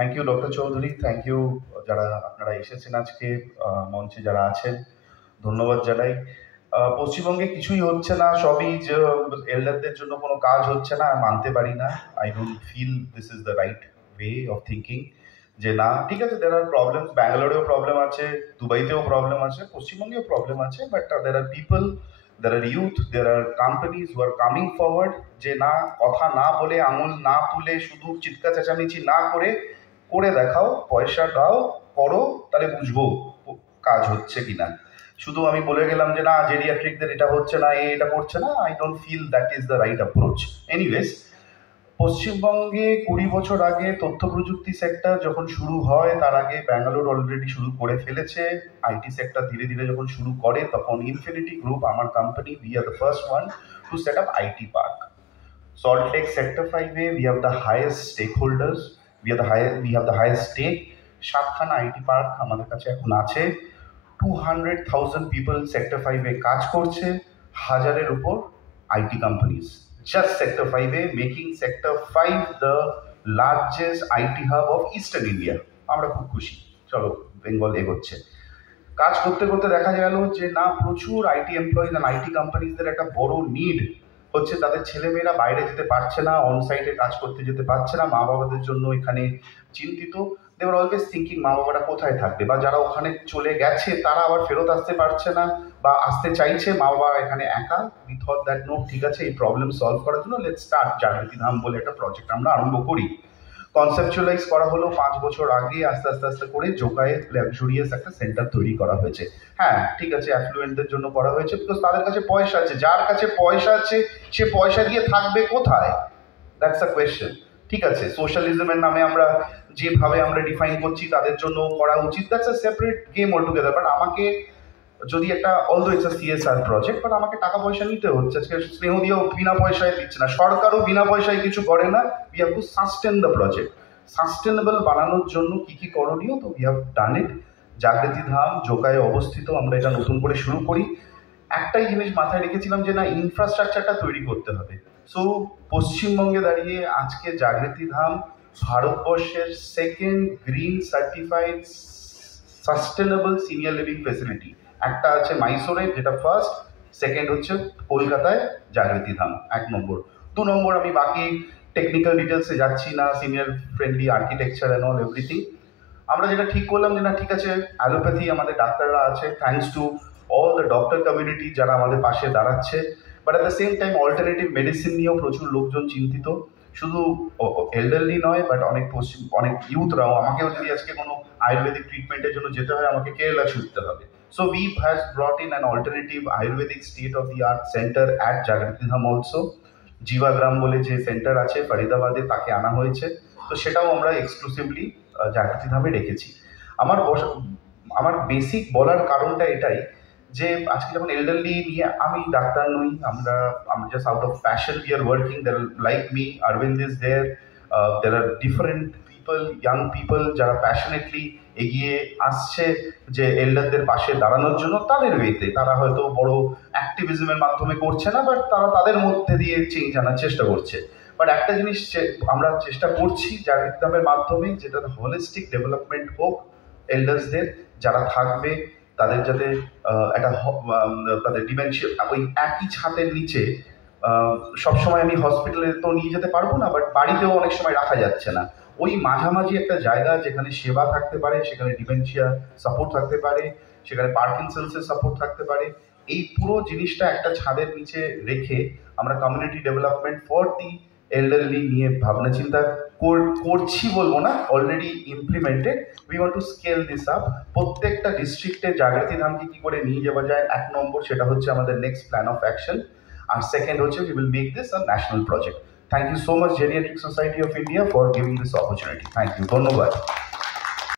Thank you doctor Chowdhury, thank you যারা আপনারা এসেছেন আজকে মঞ্চে যারা আছেন, ধন্যবাদ জানাই। পশ্চিমবঙ্গে কিছুই হচ্ছে না, সবই যে এল্ডারদের জন্য কোনো কাজ হচ্ছে না, মানতে পারি না। I don't feel this is the right way of thinking. যে না, ঠিক আছে, দের আর প্রবলেম, ব্যাঙ্গালোরেও প্রবলেম আছে, দুবাইতেও প্রবলেম আছে, পশ্চিমবঙ্গেও প্রবলেম আছে, but there are people, there are youth, there are companies who are coming forward, যে না, কথা না বলে, আঙুল না তুলে, শুধু চিৎকার চেঁচামেচি না করে, করে দেখাও, পয়সা দাও, করো, তাহলে বুঝবো কাজ হচ্ছে কিনা। শুধু আমি বলে গেলাম যে না, জেরিয়াট্রিকদের এটা হচ্ছে না, এটা করছে না, I don't feel that is the right approach. Anyways, পশ্চিমবঙ্গে 20 বছর আগে তথ্য প্রযুক্তি সেক্টর যখন শুরু হয়, তার আগে ব্যাঙ্গালোর অলরেডি শুরু করে ফেলেছে। আইটি সেক্টর ধীরে ধীরে যখন শুরু করে, তখন ইনফিনিটি গ্রুপ, আমার company, we are the first one to set up IT park. Salt Lake Sector 5A, we have the highest stakeholders, we have the highest stake. সাতখানা আইটি পার্ক আমাদের কাছে এখন আছে। 200,000 পিপল সেক্টর 5A কাজ করছে, হাজারের উপর IT companies. Just sector 5A, making sector 5 the largest IT hub of eastern India. আমরা খুব খুশি। চলো, বেঙ্গল এগোচ্ছে। কাজ করতে করতে দেখা গেল যে না, প্রচুর আইটি এমপ্লয়িজ আর আইটি কোম্পানিজদের একটা বড় নিড হচ্ছে, তাদের ছেলেমেয়েরা বাইরে যেতে পারছে না, অন সাইটে কাজ করতে যেতে পারছে না, মা বাবাদের জন্য এখানে চিন্তিত। দে আর অলওয়েজ থিঙ্কিং মা বাবারা কোথায় থাকবে, বা যারা ওখানে চলে গেছে তারা আবার ফেরত আসতে পারছে না বা আসতে চাইছে, মা বাবা এখানে একা। উই থট দ্যাট নো, ঠিক আছে, এই প্রবলেম সলভ করার জন্য লেটস স্টার্ট জাগৃতি ধাম বলে একটা প্রজেক্ট আমরা আরম্ভ করি। কনসেপচুয়ালাইজ করা হলো 5 বছর আগে, আস্তে আস্তে আস্তে করে জোকায়ে লাক্সুরিয়াস একটা সেন্টার তৈরি করা হয়েছে। হ্যাঁ, ঠিক আছে, অ্যাফ্লুয়েন্টদের জন্য করা হয়েছে, বিকজ তাদের কাছে পয়সা আছে। যার কাছে পয়সা আছে, সে পয়সা দিয়ে থাকবে কোথায়? That's a question. ঠিক আছে, সোশ্যালিজমের নামে আমরা যেভাবে আমরা ডিফাইন করছি তাদের জন্য করা উচিত, that's a separate game all together. But আমাকে যদি একটা, although it's a CSR project, but আমাকে টাকা পয়সা নিতে হচ্ছে। আজকে স্নেহ দিয়েও বিনা পয়সায় দিচ্ছে না, সরকারও বিনা পয়সায় কিছু করে না। We have to sustain the project. Sustainable বানানোর জন্য কি কি করণীয়, তো উই হ্যাভ ডান ইট। জাগৃতি ধাম জোকায়ে অবস্থিত, আমরা এটা নতুন করে শুরু করি। একটাই জিনিস মাথায় রেখেছিলাম যে না, ইনফ্রাস্ট্রাকচারটা তৈরি করতে হবে। সো পশ্চিমবঙ্গে দাঁড়িয়ে আজকে জাগৃতি ধাম ভারতবর্ষের second green certified sustainable senior living facility. একটা আছে মাইসোরে, যেটা ফার্স্ট, সেকেন্ড হচ্ছে কলকাতায় জাগৃতি ধাম 1 নম্বর। 2 নম্বর, আমি বাকি টেকনিক্যাল ডিটেলসে যাচ্ছি না, senior friendly architecture and all everything. আমরা যেটা ঠিক করলাম যে না, ঠিক আছে, অ্যালোপ্যাথি আমাদের ডাক্তাররা আছে, thanks to all the doctor community যারা আমাদের পাশে দাঁড়াচ্ছে। But at the same time alternative medicine নিয়েও প্রচুর লোকজন চিন্তিত। শুধু এল্ডারলি নয়, বাট অনেক ইউথরাও, আমাকেও যদি আজকে কোনো আয়ুর্বেদিক ট্রিটমেন্টের জন্য যেতে হয়, আমাকে কেরালা ছুটতে হবে। So we has brought in an alternative Ayurvedic state-of-the-art center at Jagriti Dham also. জীবাগ্রাম বলে যে সেন্টার আছে ফরিদাবাদে, তাকে আনা হয়েছে। তো সেটাও আমরা এক্সক্লুসিভলি জাগৃতি ধামে রেখেছি। আমার বেসিক বলার কারণটা এটাই যে আজকে যখন এল্ডারলি নিয়ে, আমি ডাক্তার নই, আমরা just out of passion we are working. Like me, Aurobindo is there, there are different people, young people যারা প্যাশনেটলি এগিয়ে আসছে যে এল্ডারদের পাশে দাঁড়ানোর জন্য তাদের ওয়েতে। তারা হয়তো বড় অ্যাক্টিভিজমের মাধ্যমে করছে না, বাট তারা তাদের মধ্যে দিয়ে চেঞ্জ আনার চেষ্টা করছে। বাট একটা জিনিস আমরা চেষ্টা করছি জাগৃতি ধামের মাধ্যমে, যেটা হোলিস্টিক ডেভেলপমেন্ট হোক এল্ডার্সদের, যারা থাকবে তাদের যাতে একটা তাদের ডিমেনশিয়া ওই একই ছাদের নিচে, সবসময় আমি হসপিটালে তো নিয়ে যেতে পারবো না, বাট বাড়িতেও অনেক সময় রাখা যাচ্ছে না। ওই মাঝামাঝি একটা জায়গা যেখানে সেবা থাকতে পারে, সেখানে ডিমেনশিয়া সাপোর্ট থাকতে পারে, সেখানে পার্কিনসন্সের সাপোর্ট থাকতে পারে। এই পুরো জিনিসটা একটা ছাদের নিচে রেখে আমরা community development for the elderly নিয়ে ভাবনা চিন্তা করছি বলবো না, already implemented. We want to scale this up. প্রত্যেকটা ডিস্ট্রিক্টে জাগৃতি ধামকে কী করে নিয়ে যাওয়া যায়, 1 নম্বর, সেটা হচ্ছে আমাদের নেক্সট প্ল্যান অফ অ্যাকশন। আর সেকেন্ড হচ্ছে we will make this a national project. Thank you so much geriatric society of India for giving this opportunity. Thank you, ধন্যবাদ।